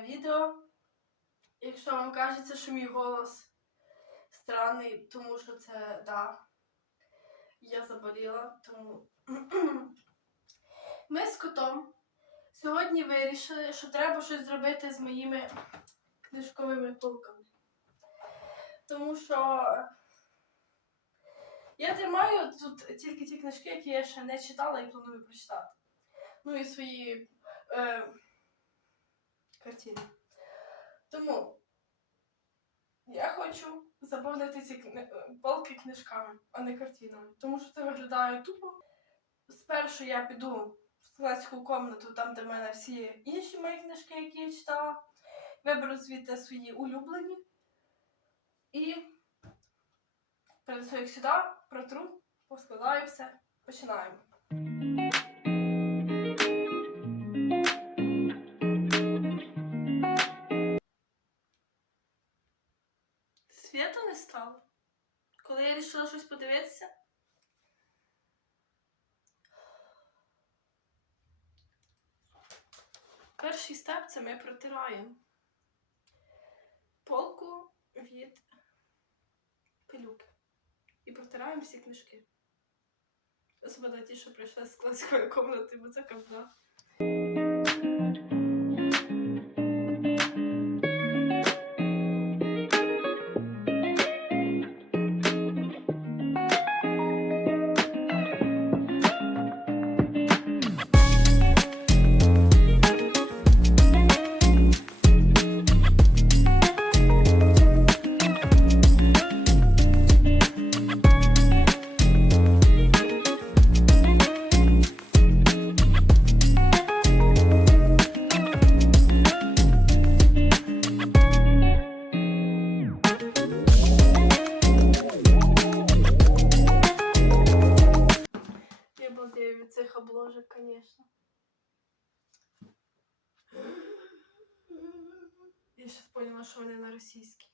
відео. Якщо вам кажеться, що мій голос странний, тому що це да. Я заболіла, тому ми з котом сьогодні вирішили, що треба щось зробити з моїми книжковими полками. Тому що я тримаю тут тільки ті книжки, які я ще не читала і планую прочитати. Ну і свої е, картини. Тому я хочу заповнити ці е, полки книжками, а не картинами. Тому що це виглядає тупо. Спершу я піду в складську комнату, там, де в мене всі інші мої книжки, які я читала. Виберу звідти свої улюблені. І принесу їх сюди, протру, поскладаю все. Починаємо. Світу. Коли я вирішила щось подивитися. Перший степ це ми протираємо полку від пилюки. І протираємо всі книжки. Особливо ті, що прийшли з складської кімнати, бо це кабна. Обложок, конечно. Я сейчас поняла, що вони на російській.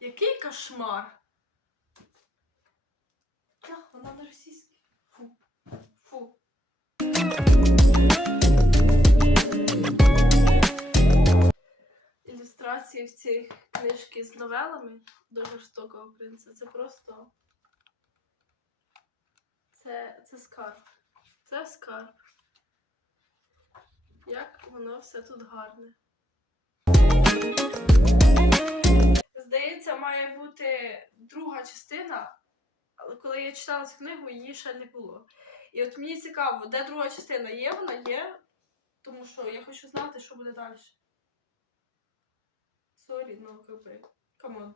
Який кошмар! Ах, вона на російській. Фу. Фу. Ілюстрації в цих книжки з новелами до жорстокого принца. Це просто. Це, це скарб. Це скарб. Як воно все тут гарне. Здається, має бути друга частина, але коли я читала цю книгу, її ще не було. І от мені цікаво, де друга частина є, вона є, тому що я хочу знати, що буде далі. Сорі, ну якби. Камон.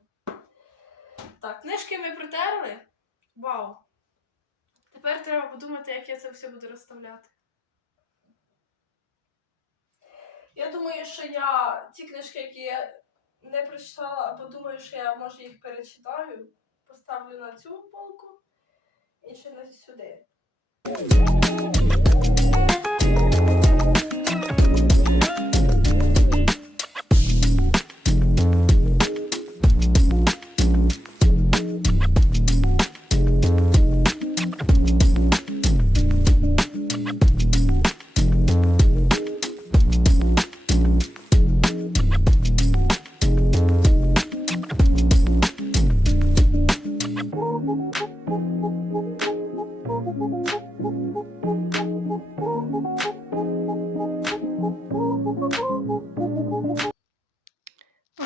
Так, книжки ми протерли. Вау. Тепер треба подумати, як я це все буду розставляти. Я думаю, що я ті книжки, які я не прочитала, або думаю, що я може їх перечитаю, поставлю на цю полку і ще на сюди.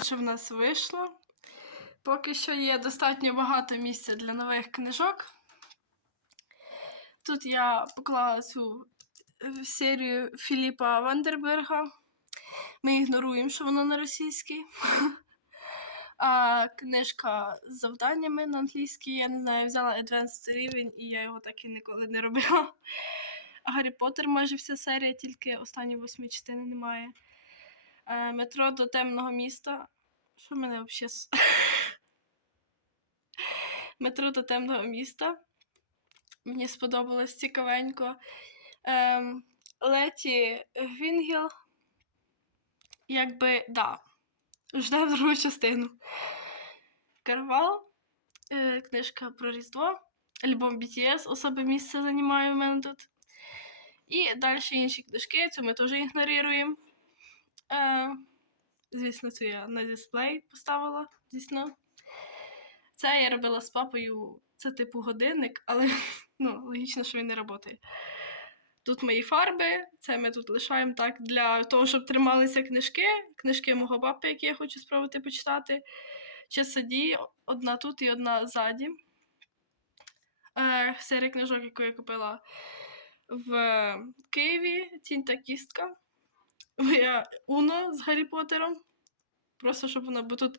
Отже, в нас вийшло. Поки що є достатньо багато місця для нових книжок. Тут я поклала цю е, серію Філіпа Вандерберга. Ми ігноруємо, що воно на російській. А книжка з завданнями на англійській, я не знаю, взяла Advanced рівень і я його так і ніколи не робила. Гаррі Поттер майже вся серія, тільки останні восьмі частини немає. Е, метро до темного міста. Що мене взагалі? Метро до темного міста. Мені сподобалось цікавенько. Ем, Леті Гвінгіл. Якби, да. Ждемо другу частину. Карвал. Е, книжка про Різдво. Альбом BTS. Особе місце займає в мене тут. І далі інші книжки, цю ми теж ігноруємо. Е, звісно, цю я на дисплей поставила, звісно. Це я робила з папою, це типу годинник, але ну, логічно, що він не працює. Тут мої фарби, це ми тут лишаємо так для того, щоб трималися книжки. Книжки мого папи, які я хочу спробувати почитати. Часоді, одна тут і одна ззаді. Е, серія книжок, яку я купила в Києві, Тінь та кістка. Моя Уно з Гаррі Поттером. Просто щоб вона, бо тут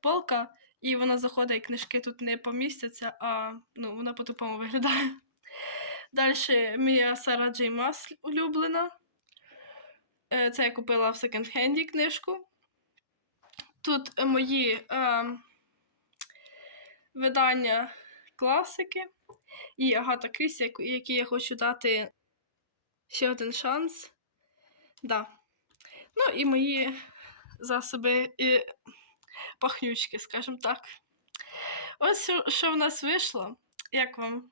полка, і вона заходить, і книжки тут не помістяться, а ну, вона по-тупому виглядає. Далі моя Сара Джей Мас улюблена. Е, Це я купила в секонд-хенді книжку. Тут мої е, видання класики і Агата Крісті, яку- якій я хочу дати ще один шанс. Да. Ну і мої засоби і пахнючки, скажімо так. Ось що, в нас вийшло. Як вам?